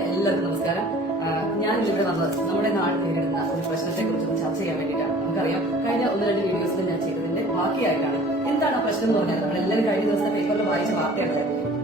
എല്ലാവർക്കും നമസ്കാരം. ഞാൻ ഇവിടെ വന്നത് നമ്മുടെ നാട് നേരിടുന്ന ഒരു പ്രശ്നത്തെ കുറിച്ച് ചർച്ച ചെയ്യാൻ വേണ്ടിയിട്ടാണ്. നമുക്കറിയാം, കഴിഞ്ഞ 1-2 വീഡിയോസിൽ ഞാൻ ചെയ്തതിന്റെ ബാക്കിയായിട്ടാണ്. എന്താണ് ആ പ്രശ്നം എന്ന് പറഞ്ഞാൽ, നമ്മളെല്ലാവരും കഴിഞ്ഞ ദിവസത്തെ പേപ്പറിൽ വായിച്ച വാർത്തയാണ്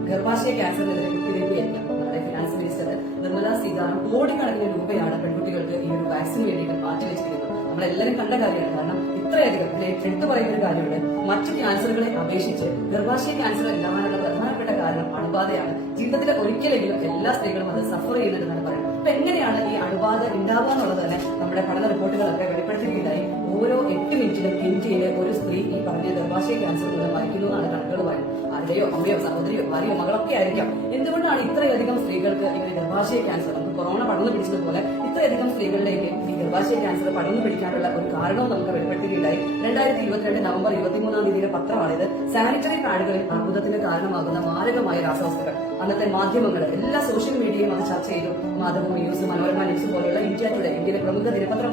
ഗർഭാശയ ക്യാൻസറിനെതിരെ കുത്തിവയ്പ്പ് യജ്ഞം. നമ്മുടെ ഫിനാൻസ് മിനിസ്റ്റർ നിർമ്മല സീതാരാമൻ കോടിക്കണക്കിന് രൂപയാണ് പെൺകുട്ടികൾക്ക് ഈ ഒരു വാക്സിന് വേണ്ടിയിട്ട് മാറ്റിവെച്ചിരിക്കുന്നത്. നമ്മളെല്ലാവരും കണ്ട കാര്യമാണ്. കാരണം ഇത്രയധികം എടുത്തു പറയുന്ന ഒരു കാര്യമുണ്ട്, മറ്റു ക്യാൻസറുകളെ അപേക്ഷിച്ച് ഗർഭാശയ ക്യാൻസർ ഉണ്ടാവാനുള്ള പ്രധാനപ്പെട്ട കാരണം അണുബാധയാണ്. ജീവിതത്തിലെ ഒരിക്കലെങ്കിലും എല്ലാ സ്ത്രീകളും അത് സഫർ ചെയ്യുന്നുണ്ടെന്നാണ് പറയുന്നത്. അപ്പൊ എങ്ങനെയാണ് ഈ അണുബാധ ഉണ്ടാവുക എന്നുള്ളത് തന്നെ നമ്മുടെ പഠന റിപ്പോർട്ടുകളൊക്കെ വെളിപ്പെടുത്തിയിട്ടുണ്ടായി. ഓരോ 8 മിനിറ്റിലും ഇന്ത്യയിലെ ഒരു സ്ത്രീ ഈ പറഞ്ഞ ഗർഭാശയ ക്യാൻസർ മൂലം മരിക്കുന്നു എന്നാണ് കണക്കുകൾ പറയുന്നത്. ആരുടെയോ അമ്മയോ സഹോദരിയോ ഭാര്യയോ മകളൊക്കെ ആയിരിക്കാം. എന്തുകൊണ്ടാണ് ഇത്രയധികം സ്ത്രീകൾക്ക് ഇങ്ങനെ ഗർഭാശയ ക്യാൻസർ, നമുക്ക് കൊറോണ പടർന്നു പിടിച്ചതുപോലെ ഇത്രയധികം സ്ത്രീകളിലേക്ക് ഈ ഗർഭാശയ ക്യാൻസർ പടർന്നു പിടിക്കാനുള്ള ഒരു കാരണവും നമുക്ക് വെളിപ്പെടുത്തിയിട്ടുണ്ടായി. 2022 നവംബർ 23-ാം തീയതിയിലെ പത്രമാണിത്. സാനിറ്ററി പാഡുകളിൽ അർബുദത്തിന് കാരണമാകുന്ന മാരകമായ രാസവസ്തുക്കൾ. അന്നത്തെ മാധ്യമങ്ങൾ, എല്ലാ സോഷ്യൽ മീഡിയയും അത് ചർച്ച ചെയ്തു. മാതൃഭൂമി ന്യൂസ്, മനോരമ ന്യൂസ് പോലെയുള്ള ഇന്ത്യ ടുഡേ, ഇന്ത്യയിലെ പ്രമുഖ ദിനപത്രം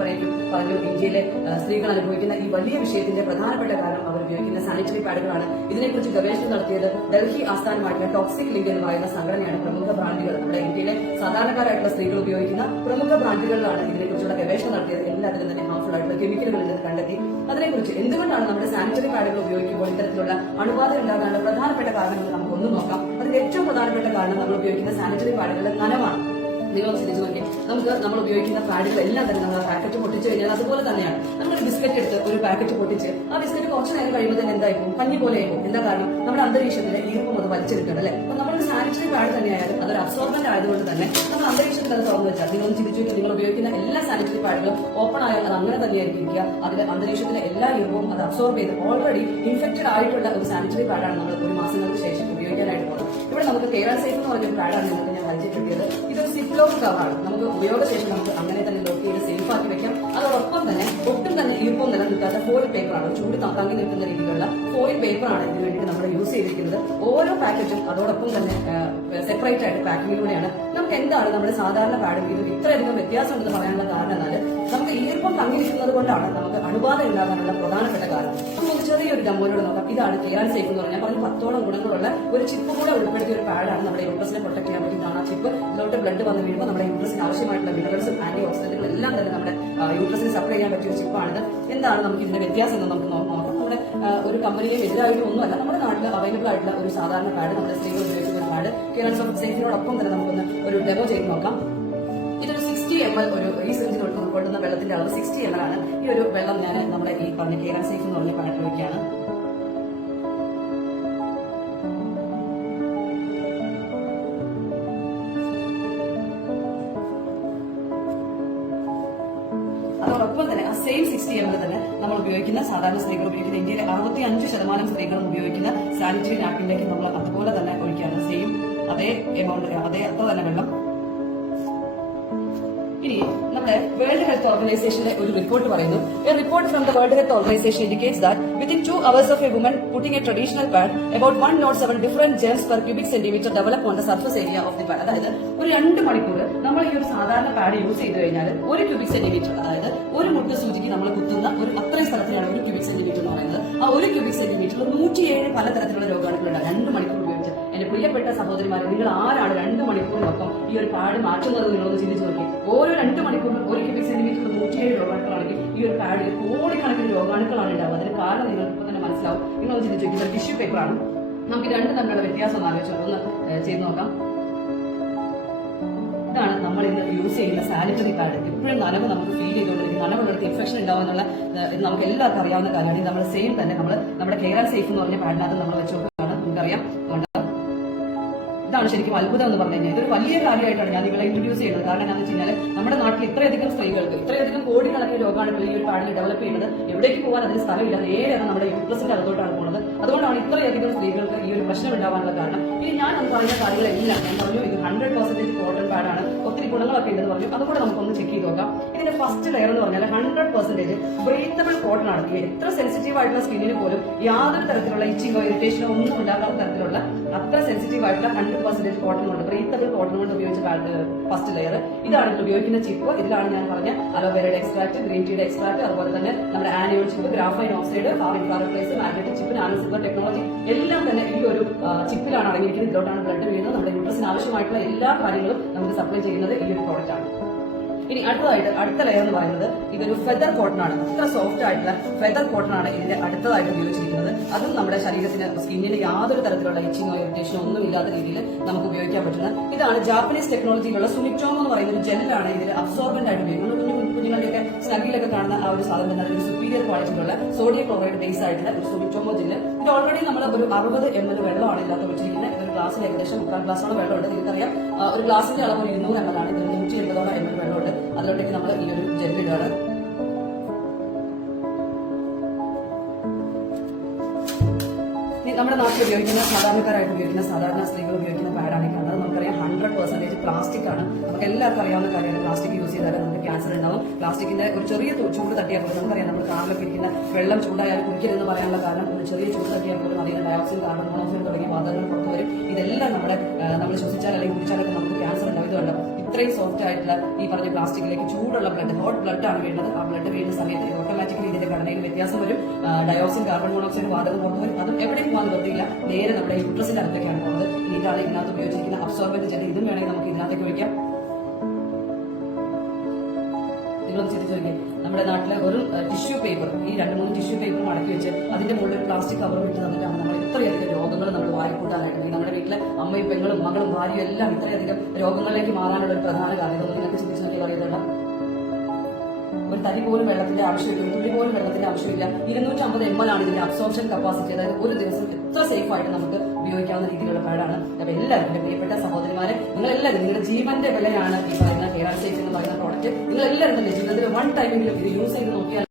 പറഞ്ഞു ഇന്ത്യയിലെ സ്ത്രീകൾ അനുഭവിക്കുന്ന ഈ വലിയ വിഷയത്തിന്റെ പ്രധാനപ്പെട്ട കാരണം അവർ ഉപയോഗിക്കുന്ന സാനിറ്ററി പാഡുകളാണ്. ഇതിനെക്കുറിച്ച് ഗവേഷണം നടത്തിയത് ഡൽഹി ആസ്ഥാനമായിട്ടുള്ള ടോക്സിക് ലിങ്ക് എന്ന് പറയുന്ന സംഘടനയാണ്. പ്രമുഖ ബ്രാൻഡുകൾ, നമ്മുടെ ഇന്ത്യയിലെ സാധാരണക്കാരായിട്ടുള്ള സ്ത്രീകൾ ഉപയോഗിക്കുന്ന പ്രമുഖ ബ്രാൻഡുകളിലാണ് ഇതിനെക്കുറിച്ചുള്ള ഗവേഷണം നടത്തിയത്. എല്ലാത്തിലും തന്നെ ഹാർംഫുൾ ആയിട്ടുള്ള കെമിക്കലുകളിൽ നിന്ന് കണ്ടെത്തി. അതിനെക്കുറിച്ച് എന്തുകൊണ്ടാണ് നമ്മുടെ സാനിറ്ററി പാഡുകൾ ഉപയോഗിക്കുമ്പോൾ ഇത്തരത്തിലുള്ള അണുബാധ ഉണ്ടാകാനുള്ള പ്രധാനപ്പെട്ട കാരണങ്ങൾ നമുക്കൊന്ന് നോക്കാം. അതിൽ ഏറ്റവും പ്രധാനപ്പെട്ട കാരണം നമ്മൾ ഉപയോഗിക്കുന്ന സാനിറ്ററി പാഡുകളുടെ നനവാണ്. നിങ്ങൾ ചിന്തിച്ചു നോക്കി, നമ്മൾ ഉപയോഗിക്കുന്ന പാഡുകൾ എല്ലാം തന്നെ നമ്മൾ പാക്കറ്റ് പൊട്ടിച്ചു കഴിഞ്ഞാൽ അതുപോലെ തന്നെയാണ്. നമ്മളൊരു ബിസ്ക്കറ്റ് എടുത്ത് ഒരു പാക്കറ്റ് പൊട്ടിച്ച് ആ ബിസ്ക്കറ്റ് കുറച്ച് നേരം കഴിയുമ്പോൾ തന്നെ എന്തായിപ്പോ പഞ്ഞി പോലെ ആയിപ്പോ. എന്താ കാരണം? നമ്മുടെ അന്തരീക്ഷത്തിലെ ഈർപ്പം അത് വലിച്ചെടുക്കണം അല്ലെ. അപ്പൊ നമ്മളൊരു സാനിറ്ററി പാഡ് തന്നെയായാലും അതൊരു അബ്സോർബന്റ് ആയതുകൊണ്ട് തന്നെ നമ്മൾ അന്തരീക്ഷത്തിൽ അത് തുറന്നു വെച്ചാൽ, നിങ്ങൾ ചിന്തിച്ചു നോക്കി, നിങ്ങൾ ഉപയോഗിക്കുന്ന എല്ലാ സാനിറ്ററി പാഡുകളും ഓപ്പൺ ആയാൽ അത് അങ്ങനെ തന്നെയായിരിക്കും ഇരിക്കുക. അതിൽ അന്തരീക്ഷത്തിലെ എല്ലാ ഈർപ്പവും അത് അബ്സോർബ് ചെയ്ത് ഓൾറെഡി ഇൻഫെക്റ്റഡ് ആയിട്ടുള്ള ഒരു സാനിറ്ററി പാഡാണ് നമ്മൾ ഒരു മാസങ്ങൾക്ക് ശേഷം ഉപയോഗിക്കാനായിട്ട് പോകുന്നത്. ഇവിടെ നമുക്ക് കേരള സേഫ് എന്ന് പറഞ്ഞൊരു പാഡാണ് നിങ്ങൾക്ക് ഞാൻ പരിചയപ്പെടുത്തിയത്. ഇതൊരു സിപ്ലോക്ക് കവറാണ്. നമുക്ക് ഉപയോഗശേഷം നമുക്ക് അങ്ങനെ തന്നെ ലോക്ക് ചെയ്ത് സേഫ് ആക്കി വെക്കാം. അതോടൊപ്പം തന്നെ ഒട്ടും തന്നെ ഈർപ്പം നിലനിൽക്കാത്ത ഫോയിൽ പേപ്പറാണ്, ചൂട് തങ്ങി നിൽക്കുന്ന രീതിയിലുള്ള ഫോയിൽ പേപ്പറാണ് ഇതിന് വേണ്ടിയിട്ട് നമ്മൾ യൂസ് ചെയ്തിരിക്കുന്നത്. ഓരോ പാക്കറ്റും അതോടൊപ്പം തന്നെ സെപ്പറേറ്റ് ആയിട്ട് പാക്കിങ്ങിലൂടെയാണ്. നമുക്ക് എന്താണ് നമ്മുടെ സാധാരണ പാഡും ഇത് ഇത്രയധികം വ്യത്യാസമുണ്ടെന്ന് പറയാനുള്ള കാരണം എന്നാൽ നമുക്ക് ഈർപ്പം തങ്ങി നിൽക്കുന്നത് കൊണ്ടാണ് നമുക്ക് അണുബാധ ഉണ്ടാകാനുള്ള പ്രധാനപ്പെട്ട കാരണം. നമുക്ക് ചെറിയൊരു ഡെമോയിലൂടെ നോക്കാം. ഇതാണ് കേരള സേഫ് എന്ന് പറഞ്ഞാൽ 10ഓളം ഗുണങ്ങളുള്ള ഒരു ചിപ്പ് കൂടെ ഉൾപ്പെടുത്തിയ ഒരു പാഡാണ്. നമ്മുടെ യൂട്രസിനെ പ്രൊട്ടക്ട് ചെയ്യാൻ പറ്റുന്നതാണ് ആ ചിപ്പ്. ഇതിലോട്ട് ബ്ലഡ് വന്ന് വീഴുമ്പോൾ നമ്മുടെ യൂട്രസിന് ആവശ്യമായിട്ടുള്ള മിനറൽസും ആന്റി ഓക്സിഡന്റുകളും എല്ലാം തന്നെ നമ്മുടെ യൂട്രസിന് സപ്ലൈ ചെയ്യാൻ പറ്റിയ ഒരു ചിപ്പാണിത്. എന്താണ് നമുക്ക് ഇതിന്റെ വ്യത്യാസം എന്ന് നമുക്ക് നോക്കാം. നമ്മുടെ ഒരു കമ്പനിയിലും എതിരായിട്ടൊന്നുമല്ല, നമ്മുടെ നാട്ടിൽ അവൈലബിൾ ആയിട്ടുള്ള ഒരു സാധാരണ പാഡ്, നമ്മുടെ സ്ത്രീകൾ ഉപയോഗിക്കുന്ന ഒരു പാഡ്. കേരള സേഫിനോടൊപ്പം തന്നെ നമുക്കൊന്ന് ഒരു ഡെമോ ചെയ്ത് നോക്കാം. ഇതൊരു 60 ml ഈ സിറിഞ്ചിൽ കൊണ്ടുവന്ന വെള്ളത്തിന്റെ അളവ് 60 ml ആണ്. ഈ ഒരു വെള്ളം ഞാൻ നമ്മുടെ ഈ പറഞ്ഞ കേരള സേഫ് എന്ന് പറഞ്ഞ പാഡിൽ വയ്ക്കുകയാണ്. അതോടൊപ്പം തന്നെ ആ സെയിം 60 ml തന്നെ നമ്മൾ ഉപയോഗിക്കുന്ന സാധാരണ സ്ത്രീകൾ ഉപയോഗിക്കുന്ന ഇന്ത്യയിലെ 65% സ്ത്രീകളും ഉപയോഗിക്കുന്ന സാനിറ്ററി നാപ്കിനിലേക്ക് നമ്മൾ അതുപോലെ തന്നെ ഒഴിക്കുകയാണ്. സെയിം അതേ എമൗണ്ട്, അത്ര തന്നെ വെള്ളം. ഇനി നമ്മുടെ വേൾഡ് ഹെൽത്ത് ഓർഗനൈസേഷന്റെ ഒരു റിപ്പോർട്ട് പറയുന്നു. A report from the world health organisation indicates that within 2 hours of a woman putting a traditional pad, about 107 different germs per cubic centimeter develop on the surface area of the pad. അതായത് ഒരു 2 മണിക്കൂർ നമ്മൾ ഈ ഒരു സാധാരണ pad use ചെയ്ത് കഴിഞ്ഞാൽ 1 cubic centimetre, അതായത് ഒരു മുട്ട സൂചിക്ക് നമ്മൾ കുത്തുന്ന ഒരു അത്രയും സ്ഥലത്തിലാണ് 1 ക്യൂബിക് സെന്റിമീറ്റർ എന്ന് പറയുന്നത്. ആ 1 ക്യൂബിക് സെന്റിമീറ്ററിൽ 107 പലതരത്തിലുള്ള രോഗാണുക്കളുണ്ട് 2 മണിക്കൂർ ഉപയോഗിച്ച്. എന്റെ പ്രിയപ്പെട്ട സഹോദരിമാരെ, നിങ്ങൾ ആരാണ് 2 മണിക്കൂറിനൊപ്പം ഈ ഒരു പാഡ് മാറ്റുന്നത്? നിങ്ങളൊന്ന് ചിന്തിച്ചു നോക്കി. ഓരോ 2 മണിക്കൂറിൽ 1 ക്യൂബിക് സെന്റിമീറ്ററിൽ 107 രോഗാണുക്കളാണെങ്കിൽ ഈ ഒരു പാഡിൽ കോടിക്കണക്കിന് രോഗാണുക്കളാണ് ഉണ്ടാവുക. അതിന് കാരണം നിങ്ങൾക്ക് ഇപ്പൊ തന്നെ മനസ്സിലാവും. നിങ്ങളൊന്ന് ചിന്തിച്ചു നോക്കി. ടിഷ്യൂ പേപ്പറാണ്. നമുക്ക് രണ്ട് തമ്മിലുള്ള വ്യത്യാസം ഒന്ന് ആലോചിച്ചു ഒന്ന് ചെയ്ത് നോക്കാം. ഇതാണ് നമ്മൾ ഇന്ന് യൂസ് ചെയ്യുന്ന സാനിറ്ററി പാഡ്. ഇപ്പോഴും നനവ് നമുക്ക് ഫീൽ ചെയ്തുകൊണ്ടിരിക്കും. നനവുള്ളിടത്ത് ഇൻഫെക്ഷൻ ഉണ്ടാവുന്നുള്ള നമുക്ക് എല്ലാവർക്കും അറിയാവുന്ന കാര്യമാണ്. നമ്മൾ സെയിം തന്നെ നമ്മുടെ കേരള സേഫ് എന്ന് പറഞ്ഞ പാഡിനകത്ത് നമ്മൾ വെച്ച് നോക്കുകയാണ്. നമുക്കറിയാം. ഇതാണ് ശരിക്കും അത്ഭുതം എന്ന് പറഞ്ഞു കഴിഞ്ഞാൽ ഇതൊരു വലിയ കാര്യമായിട്ടാണ് ഞാൻ നിങ്ങളെ ഇൻട്രൊഡ്യൂസ് ചെയ്യുന്നത്. കാരണം എന്താണെന്ന് വെച്ച് കഴിഞ്ഞാൽ നമ്മുടെ നാട്ടിൽ ഇത്രയധികം സ്ത്രീകൾക്ക് ഇത്രയധികം കോടിക്കണക്കിന് രോഗാണുക്കൾ ഈ ഒരു പാഡിൽ ഡെവലപ്പ് ചെയ്യുന്നത്. എവിടേക്ക് പോകാൻ അതിന് സ്ഥലമില്ല, നേരെ നമ്മുടെ യൂട്രസിന്റെ അകത്തോട്ടാണ് പോകുന്നത്. അതുകൊണ്ടാണ് ഇത്രയധികം സ്ത്രീകൾക്ക് ഈ ഒരു പ്രശ്നം ഉണ്ടാവാനുള്ള കാരണം. ഇനി ഞാൻ പറയുന്ന കാര്യങ്ങളെല്ലാം ഞാൻ പറഞ്ഞു, ഇത് 100% കോട്ടൺ പാഡാണ്, ഒത്തിരി ഗുണങ്ങളൊക്കെ ഉണ്ടെന്ന് പറഞ്ഞു. അതുകൂടെ നമുക്കൊന്ന് ചെക്ക് ചെയ്ത് നോക്കാം. ഇതിന്റെ ഫസ്റ്റ് ലെയർ എന്ന് പറഞ്ഞാൽ 100% ബ്രീത്തബിൾ കോട്ടൺ ആണ്. എത്ര സെൻസിറ്റീവ് ആയിട്ടുള്ള സ്കിന്നിന് പോലും യാതൊരു തരത്തിലുള്ള ഇച്ചിങ്ങോ ഇറിറ്റേഷനോ ഒന്നും ഉണ്ടാകാത്ത തരത്തിലുള്ള അത്ര സെൻസിറ്റീവ് ആയിട്ടുള്ള 100% കോട്ടൺ കൊണ്ട്, ബ്രീത്തബിൾ കോട്ടൺ കൊണ്ട് ഉപയോഗിച്ച ഫസ്റ്റ് ലെയർ. ഇതാണ് ഇപ്പോൾ ഉപയോഗിക്കുന്ന ചിപ്പ്. ഇതിലാണ് ഞാൻ പറഞ്ഞ അലോവേരയുടെ എക്സ്ട്രാക്ട്, ഗ്രീൻ ടീയുടെ എക്സ്ട്രാക്ട്, അതുപോലെ തന്നെ നമ്മുടെ anion chip, graphene oxide, infrared magnetic chip, nano silver technology എല്ലാം തന്നെ ഈ ഒരു ചിപ്പിലാണ് അടങ്ങിയിരിക്കുന്നത്. ഇതിലോട്ടാണ് ബ്ലഡ് വീഴുന്നത്. നമ്മുടെ യൂട്രസിന് ആവശ്യമായിട്ടുള്ള ആയിട്ടുള്ള എല്ലാ കാര്യങ്ങളും നമുക്ക് സപ്ലൈ ചെയ്യുന്നത് ഈ ഒരു പ്രോഡക്റ്റ് ആണ്. ഇനി അടുത്ത ലെയർ എന്ന് പറയുന്നത് ഇതൊരു ഫെദർ കോട്ടൺ ആണ്. അത്ര സോഫ്റ്റ് ആയിട്ടുള്ള ഫെദർ കോട്ടൺ ആണ് ഇതിന്റെ അടുത്തതായിട്ട് ഉപയോഗിച്ചിരിക്കുന്നത്. അതും നമ്മുടെ ശരീരത്തിന് സ്കിന്നിന് യാതൊരു തരത്തിലുള്ള ഇച്ചിങ്ങോ ഇറിറ്റേഷനോ ഒന്നും ഇല്ലാത്ത രീതിയിൽ നമുക്ക് ഉപയോഗിക്കാൻ പറ്റുന്ന ഇതാണ് ജാപ്പനീസ് ടെക്നോളജിയിലുള്ള സുമിറ്റോമോ എന്ന് പറയുന്ന ഒരു ജെല്ലാണ് ഇതിൽ അബ്സോർബന്റ് ആയിട്ട് ഉപയോഗിക്കുന്നത്. കുഞ്ഞുങ്ങളുടെയൊക്കെ സ്നഗിലൊക്കെ കാണുന്ന ആ ഒരു സാധനം ഒരു സുപ്പീരിയർ ക്വാളിറ്റിയുള്ള സോഡിയം ക്ലോറൈഡ് ബേസ് ആയിട്ടുള്ള ഒരു സുമിറ്റോമോ ജെല്ല്. ഇത് ഓൾറെഡി നമ്മൾ ഒരു 60 ml വെള്ളമാണ് ഇതിനകത്ത് വെച്ചിരിക്കുന്നത്. ഇതൊരു ഗ്ലാസ്സിൽ ഏകദേശം 3/4 ഗ്ലാസ്സോളം വെള്ളമുണ്ട്. നിങ്ങൾക്കറിയാം ഒരു ഗ്ലാസിന്റെ അളവ് 200 ml ആണ്. ഇതിൽ 180 ml വെള്ളമുണ്ട്. അതിലോട്ടേക്ക് നമ്മൾ ഈ ഒരു ജെല്ല് ഇടാണ്. നമ്മുടെ നാട്ടിൽ ഉപയോഗിക്കുന്ന സാധാരണക്കാരായിട്ട് ഉപയോഗിക്കുന്ന സാധാരണ സ്ത്രീകൾ ഉപയോഗിക്കുന്ന പാഡാണ് കാണുന്നത്. നമുക്കറിയാം 100% പ്ലാസ്റ്റിക് ആണ്. നമുക്ക് എല്ലാവർക്കും അറിയാവുന്ന കാര്യമാണ് പ്ലാസ്റ്റിക് യൂസ് ചെയ്താൽ നമുക്ക് ക്യാൻസർ ഉണ്ടാവും. പ്ലാസ്റ്റിക്കിന്റെ ഒരു ചെറിയ ചൂട് തട്ടിയാൽ പോലും നമുക്കറിയാം നമ്മൾ കാറിലൊക്കെ ഇരിക്കുന്ന വെള്ളം ചൂടായാലും കുടിക്കരുതെന്ന് പറയാനുള്ള കാരണം ഒരു ചെറിയ ചൂട് തട്ടിയാൽ പോലും അതിന് ഡയോക്സിൻ കാർബൺ മോണോക്സൈഡ് തുടങ്ങിയ വാതകങ്ങൾ പുറത്തു വരും. ഇതെല്ലാം നമ്മൾ ശ്വസിച്ചാൽ അല്ലെങ്കിൽ കുടിച്ചാലൊക്കെ നമുക്ക് ക്യാൻസർ ഉണ്ടാവും. ഇത് കണ്ടോ ഇത്രയും സോഫ്റ്റ് ആയിട്ടുള്ള ഈ പറഞ്ഞ പ്ലാസ്റ്റിക്കിലേക്ക് ചൂടുള്ള ബ്ലഡ് ഹോട്ട് ബ്ലഡ് ആണ് വീഴുന്നത്. ആ ബ്ലഡ് വീഴുന്ന സമയത്ത് ഇത് ഓട്ടോമാറ്റിക്കലി ഇതിന്റെ ഘടനയിൽ വ്യത്യാസം വരും. ഡയോക്സിൻ കാർബൺ മോണോക്സൈഡ് വാതകം പുറത്തു വരും. അതും എവിടെയും പോകാൻ നിർത്തിയില്ല, നേരെ നമ്മുടെ യൂട്രസിന്റെ അടുത്തേക്കാണ് പോകുന്നത്. ഇതാണ് ഇതിനകത്ത് ഉപയോഗിച്ചിരിക്കുന്ന അബ്സോർബന്റ് ജെൽ. ഇതും വേണമെങ്കിൽ നമുക്ക് ഇതിനകത്തേക്ക് ഒഴിക്കാം. നിങ്ങളൊന്ന് ചിന്തിച്ചു, നമ്മുടെ നാട്ടിലെ ഒരു ടിഷ്യൂ പേപ്പർ, ഈ 2-3 ടിഷ്യൂ പേപ്പർ മടക്കി വെച്ച് അതിന്റെ മുകളിൽ പ്ലാസ്റ്റിക് കവർ ഇട്ട് തന്നിട്ടാണ് നമ്മൾ ഇത്രയധികം രോഗങ്ങൾ നമ്മൾ വായിക്കൂട്ടാനായിട്ട്. നമ്മുടെ വീട്ടിലെ അമ്മയും പെങ്ങളും മകളും ഭാര്യയും എല്ലാം ഇത്രയധികം രോഗങ്ങളിലേക്ക് മാറാനുള്ള ഒരു പ്രധാന കാരണം ഇതൊന്നും നിങ്ങൾക്ക് ചിന്തിച്ചു നോക്കി അറിയുന്നുണ്ട്. ഒരു തരി പോലും വെള്ളത്തിന്റെ ആവശ്യമില്ല, ഒരു തുള്ളി പോലും വെള്ളത്തിന്റെ ആവശ്യമില്ല. 250 ml ആണ് ഇതിന്റെ അബ്സോർപ്ഷൻ കപ്പാസിറ്റി. അതായത് ഒരു ദിവസം എത്ര സേഫ് ആയിട്ട് നമുക്ക് ഉപയോഗിക്കാവുന്ന രീതിയിലുള്ള പാഡാണ്. അപ്പൊ എല്ലാവരും എന്റെ പ്രിയപ്പെട്ട സഹോദരിമാരെ, നിങ്ങളെല്ലാവരും നിങ്ങളുടെ ജീവന്റെ വിലയാണ് ഈ പറയുന്ന ഹെയർ ആൻഡ് സേഫ് എന്ന് പറയുന്ന പ്രോഡക്റ്റ്. നിങ്ങളെല്ലാവരും തന്നെ ജീവിതത്തിൽ 1 ടൈമെങ്കിലും ഇത് യൂസ് ചെയ്ത് നോക്കിയാൽ